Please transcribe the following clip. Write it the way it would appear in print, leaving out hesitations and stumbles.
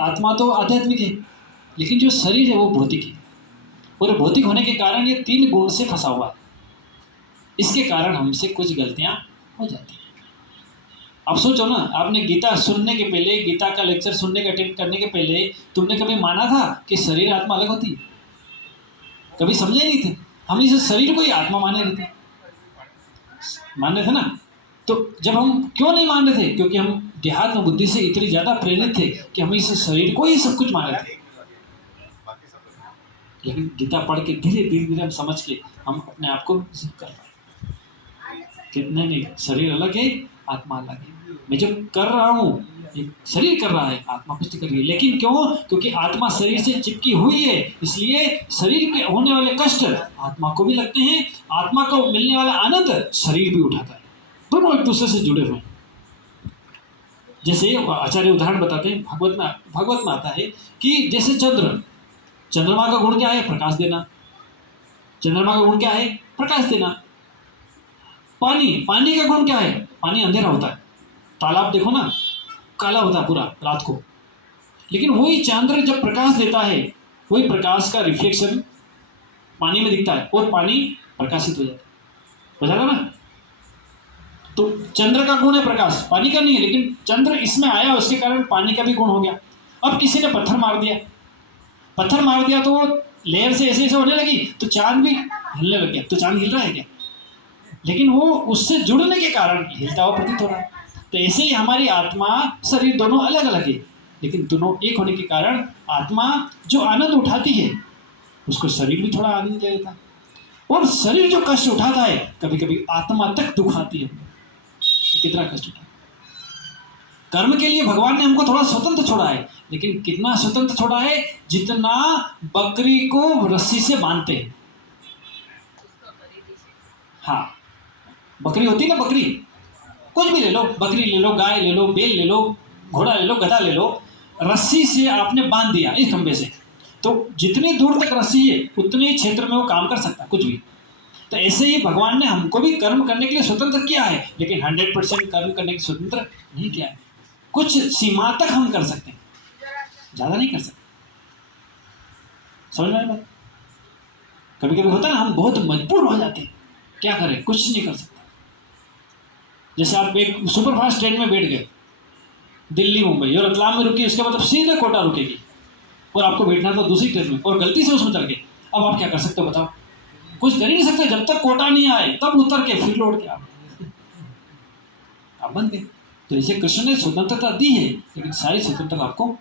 आत्मा तो आध्यात्मिक है, लेकिन जो शरीर है वो भौतिक है, और भौतिक होने के कारण ये 3 गुण से फंसा हुआ है। इसके कारण हमसे कुछ गलतियां हो जाती हैं। अब सोचो ना, आपने गीता सुनने के पहले, गीता का लेक्चर सुनने के अटेंड करने के पहले तुमने कभी माना था कि शरीर आत्मा अलग होती है? कभी समझे नहीं थे। हम इस शरीर को ही आत्मा माने रहे थे, मान रहे थे ना। तो जब हम क्यों नहीं मान रहे थे? क्योंकि हम देहात्म बुद्धि से इतनी ज्यादा प्रेरित थे कि हम इस शरीर को ही सब कुछ मान रहे थे। लेकिन गीता पढ़ के धीरे धीरे धीरे हम समझ के हम अपने आप को कर पाए कि नहीं, शरीर अलग है, आत्मा अलग है। मैं जो कर रहा हूँ, शरीर कर रहा है, आत्मा कुछ कर रही है। लेकिन क्यों? क्योंकि आत्मा शरीर से चिपकी हुई है, इसलिए शरीर के होने वाले कष्ट आत्मा को भी लगते हैं, आत्मा को मिलने वाला आनंद शरीर भी उठाता है। दोनों एक दूसरे से जुड़े हुए हैं। जैसे आचार्य उदाहरण बताते हैं, भागवत में आता है कि जैसे चंद्रमा का गुण क्या है? प्रकाश देना। चंद्रमा का गुण क्या है? प्रकाश देना। पानी का गुण क्या है? पानी अंधेरा होता है। तालाब देखो ना, काला होता है पूरा रात को, लेकिन वही चंद्र जब प्रकाश देता है, वही प्रकाश का रिफ्लेक्शन पानी में दिखता है और पानी प्रकाशित हो जाता है। बता ना? तो चंद्र का गुण है प्रकाश, पानी का नहीं है, लेकिन चंद्र इसमें आया, उसके कारण पानी का भी गुण हो गया। अब किसी ने पत्थर मार दिया तो वो लेयर से ऐसे होने लगी, तो चांद भी हिलने लग गया। तो चांद हिल रहा है क्या? लेकिन वो उससे जुड़ने के कारण हिलता हुआ प्रतीत हो रहा है। तो ऐसे ही हमारी आत्मा शरीर दोनों अलग अलग है, लेकिन दोनों एक होने के कारण आत्मा जो आनंद उठाती है, उसको शरीर भी थोड़ा आनंद ले लेता है। और शरीर जो कष्ट उठाता है, कभी कभी आत्मा तक दुख आती है। कितना कष्ट उठा। कर्म के लिए भगवान ने हमको थोड़ा स्वतंत्र छोड़ा है, लेकिन कितना स्वतंत्र छोड़ा है? जितना बकरी को रस्सी से बांधते हैं। हाँ, बकरी होती है ना, बकरी, कुछ भी ले लो, बकरी ले लो, गाय ले लो, बैल ले लो, घोड़ा ले लो, गधा ले लो, रस्सी से आपने बांध दिया इस खंबे से, तो जितनी दूर तक रस्सी है उतने ही क्षेत्र में वो काम कर सकता है, कुछ भी। तो ऐसे ही भगवान ने हमको भी कर्म करने के लिए स्वतंत्र किया है, लेकिन 100% कर्म करने के स्वतंत्र नहीं किया है। कुछ सीमा तक हम कर सकते हैं, ज्यादा नहीं कर सकते। समझ में आया बात? कभी कभी होता है ना, हम बहुत मजबूर हो जाते हैं, क्या करें, कुछ नहीं कर सकते। जैसे आप एक सुपरफास्ट ट्रेन में बैठ गए, दिल्ली मुंबई और रतलाम में रुकी, उसके बाद सीधे कोटा रुकेगी, और आपको बैठना था दूसरी ट्रेन में, और गलती से उसमें चढ़ गए। अब आप क्या कर सकते हो बताओ? कुछ कर ही नहीं सकते। जब तक कोटा नहीं आए तब उतर के फिर लौट के आप बन गए। तो ऐसे कृष्ण ने स्वतंत्रता दी है, लेकिन सारी स्वतंत्रता आपको